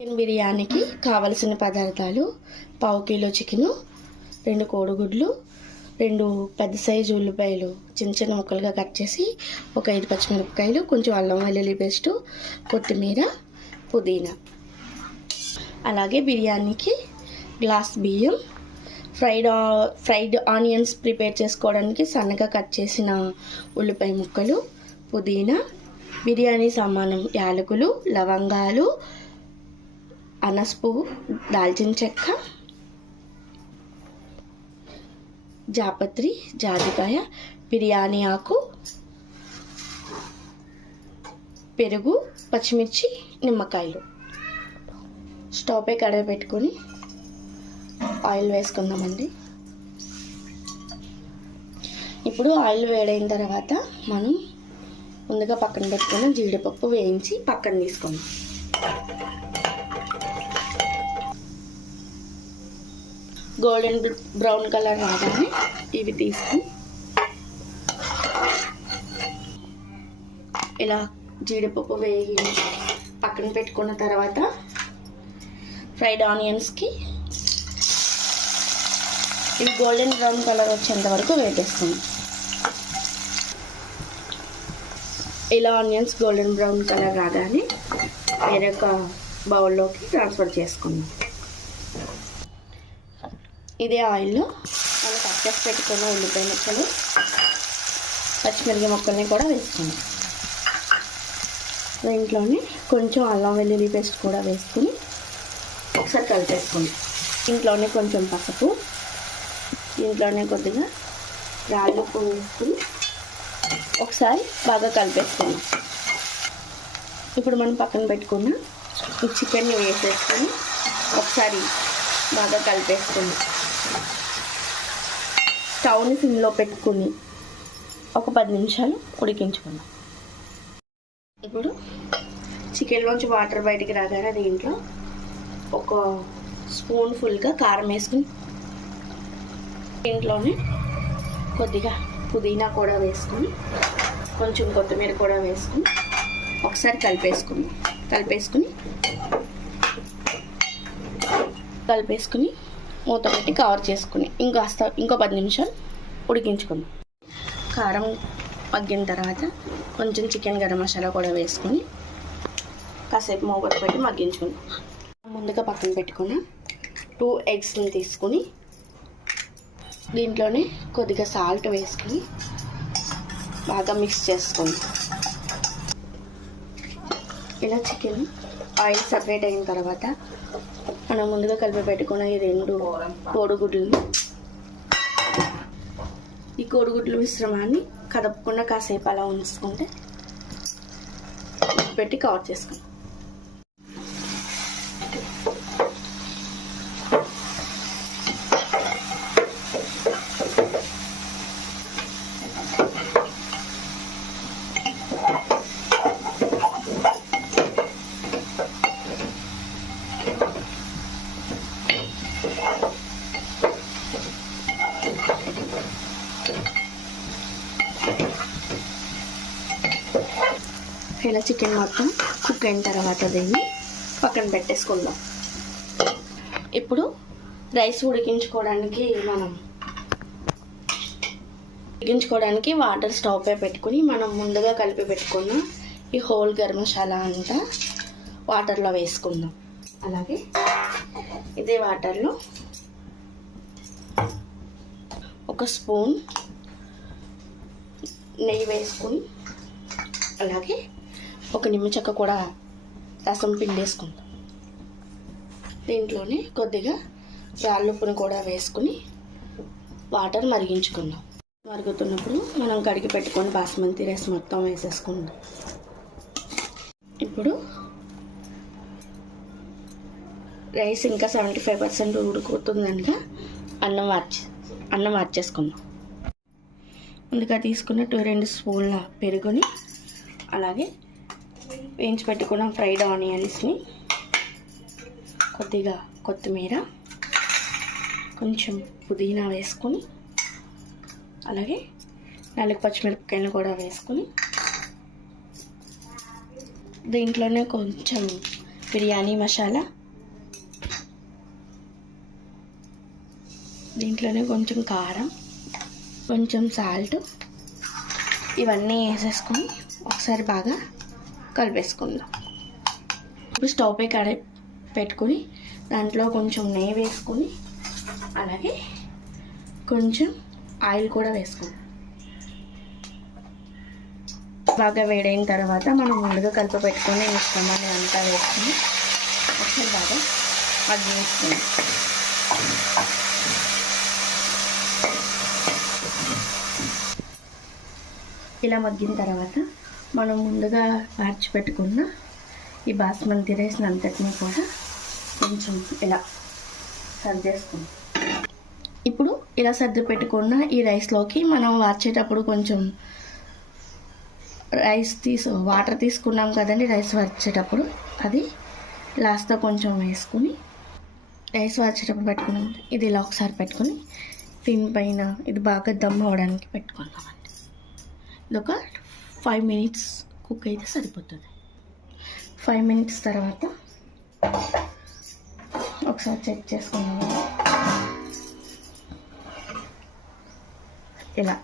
Chicken బిర్యానీకి కావలసిన పదార్థాలు పావు కిలో చికెను రెండు కోడిగుడ్లు రెండు పెద్ద సైజు ఉల్లిపాయలు చిన్న చిన్న ముక్కలుగా కట్ చేసి ఒక ఐదు పచ్చిమిరపకాయలు కొంచెం అల్లం వెల్లుల్లి పేస్టు కొత్తిమీర పుదీనా. అలాగే బిర్యానీకి గ్లాస్ బియ్యం ఫ్రైడ్ ఫ్రైడ్ ఆనియన్స్ ప్రిపేర్ చేసుకోవడానికి సన్నగా కట్ చేసిన ఉల్లిపాయ ముక్కలు పుదీనా బిర్యానీ సామానం యాలకులు లవంగాలు అనస్ పువ్వు దాల్చిన చెక్క జాపత్రి జాజికాయ బిర్యానీ ఆకు పెరుగు పచ్చిమిర్చి నిమ్మకాయలు. స్టవ్ పై కడాయి పెట్టుకొని ఆయిల్ వేసుకుందామండి. ఇప్పుడు ఆయిల్ వేడైన తర్వాత మనం ముందుగా పక్కన పెట్టుకున్న జీడిపప్పు వేయించి పక్కన తీసుకుందాం గోల్డెన్ బ్రౌన్ కలర్ రాగానే ఇవి తీసుకుని ఇలా జీడిపప్పు వేగి పక్కన పెట్టుకున్న తర్వాత ఫ్రైడ్ ఆనియన్స్కి ఇవి గోల్డెన్ బ్రౌన్ కలర్ వచ్చేంత వరకు వేపేస్తుంది ఇలా ఆనియన్స్ గోల్డెన్ బ్రౌన్ కలర్ రాగానే వేరొక బౌల్లోకి ట్రాన్స్ఫర్ చేసుకుందాం. ఇదే ఆయిల్లో మనం కట్ చేసి పెట్టుకున్న ఉల్లిపాయ ముక్కలు పచ్చిమిరపకాయ ముక్కల్ని కూడా వేసుకుందాం. దీంట్లోనే కొంచెం అల్లం వెల్లుల్లి పేస్ట్ కూడా వేసుకుని ఒకసారి కలిపేసుకోండి ఇంట్లోనే కొంచెం పసుపు దీంట్లోనే కొద్దిగా రాళ్ళు ఉప్పు వేసుకుని ఒకసారి బాగా కలిపేసుకుందాం. ఇప్పుడు మనం పక్కన పెట్టుకున్న ఈ చికెన్ని వేసేసుకొని ఒకసారి బాగా కలిపేసుకుందాం. స్టవ్ని సిమ్లో పెట్టుకుని ఒక పది నిమిషాలు ఉడికించుకుందాం. ఇప్పుడు చికెన్లోంచి వాటర్ బయటికి రాగానే దీంట్లో ఒక స్పూన్ ఫుల్గా కారం వేసుకుని దీంట్లోనే కొద్దిగా పుదీనా కూడా వేసుకుని కొంచెం కొత్తిమీర కూడా వేసుకుని ఒకసారి కలిపేసుకుని కలిపేసుకుని కలిపేసుకుని మూత పెట్టి కవర్ చేసుకుని ఇంకా ఇంకో పది నిమిషాలు ఉడికించుకుందాం. కారం మగ్గిన తర్వాత కొంచెం చికెన్ గరం మసాలా కూడా వేసుకుని కాసేపు మూగట పెట్టి మగ్గించుకుందాం. ముందుగా పక్కన పెట్టుకున్న టూ ఎగ్స్ని తీసుకుని దీంట్లోనే కొద్దిగా సాల్ట్ వేసుకుని బాగా మిక్స్ చేసుకుందాం. ఇలా చికెన్ ఆయిల్ సపరేట్ అయిన తర్వాత మనం ముందుగా కలిపి పెట్టుకున్న ఈ రెండు కోడిగుడ్లు. ఈ కోడిగుడ్ల మిశ్రమాన్ని కదపకుండా కాసేపు అలా ఉంచుకుంటే పెట్టి కవర్ చేసుకుంటాం ఇలా చికెన్ మొత్తం కుక్ అయిన తర్వాత దీన్ని పక్కన పెట్టేసుకుందాం. ఇప్పుడు రైస్ ఉడికించుకోవడానికి మనం ఉడికించుకోవడానికి వాటర్ స్టవ్ పై పెట్టుకుని మనం ముందుగా కలిపి పెట్టుకున్న ఈ హోల్ గరం మసాలా అంతా వాటర్లో వేసుకుందాం. అలాగే ఇదే వాటర్లో ఒక స్పూన్ నెయ్యి వేసుకుని అలాగే ఒక నిమ్మచెక్క కూడా రసం పిండేసుకుందాం. దీంట్లోనే కొద్దిగా రాళ్ళుప్పుని కూడా వేసుకుని వాటర్ మరిగించుకుందాం. మరుగుతున్నప్పుడు మనం కడిగి పెట్టుకొని బాస్మతి రైస్ మొత్తం వేసేసుకుందాం. ఇప్పుడు రైస్ ఇంకా సెవెంటీ ఫైవ్ పర్సెంట్ ఉడుకుతుందనగా అన్నం మార్చి అన్నం మార్చేసుకుందాం. ముందుగా తీసుకున్న టూ రెండు స్పూన్ల పెరుగుని అలాగే వేయించి పెట్టుకున్న ఫ్రైడ్ ఆనియన్స్ని. కొద్దిగా కొత్తిమీర కొంచెం పుదీనా వేసుకొని అలాగే నాలుగు పచ్చిమిరపకాయలు కూడా వేసుకొని దీంట్లోనే కొంచెం బిర్యానీ మసాలా దీంట్లోనే కొంచెం కారం కొంచెం సాల్ట్ ఇవన్నీ వేసేసుకొని ఒకసారి బాగా కలిపేసుకుందాం. ఇప్పుడు స్టవ్ పై కడ పెట్టుకొని దాంట్లో కొంచెం నెయ్యి వేసుకొని అలాగే కొంచెం ఆయిల్ కూడా వేసుకుందాం. బాగా వేడైన తర్వాత మనం ముందుగా కలిపి పెట్టుకొని మిశ్రమాన్ని అంతా వేసుకుని ఒకసారి బాగా అది వేసుకుందాం ఇలా మగ్గిన తర్వాత మనం ముందుగా మార్చి పెట్టుకున్న ఈ బాస్మతి రైస్ని అంతటిని కూడా కొంచెం ఇలా సర్దేసుకుందాం. ఇప్పుడు ఇలా సర్ది పెట్టుకున్న ఈ రైస్లోకి మనం వార్చేటప్పుడు కొంచెం రైస్ తీసు వాటర్ తీసుకున్నాం కదండి రైస్ వార్చేటప్పుడు. అది లాస్ట్తో కొంచెం వేసుకుని రైస్ వార్చేటప్పుడు పెట్టుకున్నాం. ఇది ఇలా ఒకసారి పెట్టుకొని దీనిపైన ఇది బాగా దమ్ అవ్వడానికి పెట్టుకుందామండి. ఇది ఒక ఫైవ్ మినిట్స్ కుక్ అయితే సరిపోతుంది. ఫైవ్ మినిట్స్ తర్వాత ఒకసారి చెక్ చేసుకున్నాము ఇలా.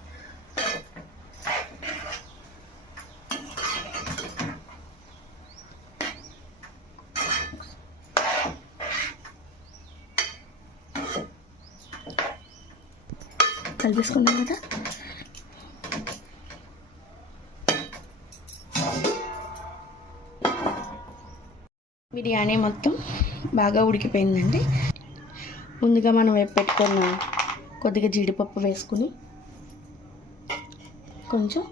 కలిపేసుకున్నాం కదా? బిర్యానీ మొత్తం బాగా ఉడికిపోయిందండి. ముందుగా మనం పెట్టుకున్న కొద్దిగా జీడిపప్పు వేసుకుని కొంచెం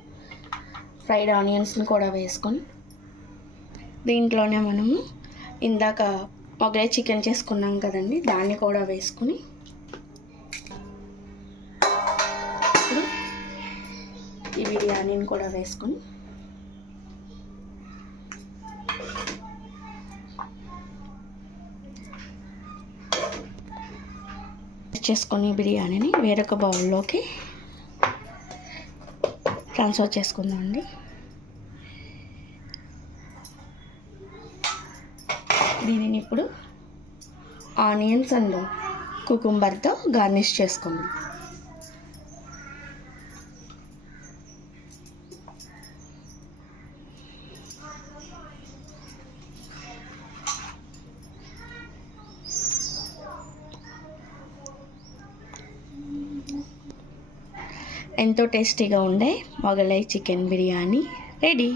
ఫ్రైడ్ ఆనియన్స్ని కూడా వేసుకొని దీంట్లోనే మనము ఇందాక మొగలై చికెన్ చేసుకున్నాం కదండి దాన్ని కూడా వేసుకుని ఈ బిర్యానీని కూడా వేసుకొని చేసుకొని బిర్యానీని వేరొక బౌల్లోకి ట్రాన్స్ఫర్ చేసుకుందాం అండి దీనిని ఇప్పుడు ఆనియన్స్ అండ్ కుకుంబర్తో గార్నిష్ చేసుకుందాం ఎంతో టేస్టీగా ఉండే మొగలై చికెన్ బిర్యానీ రెడీ.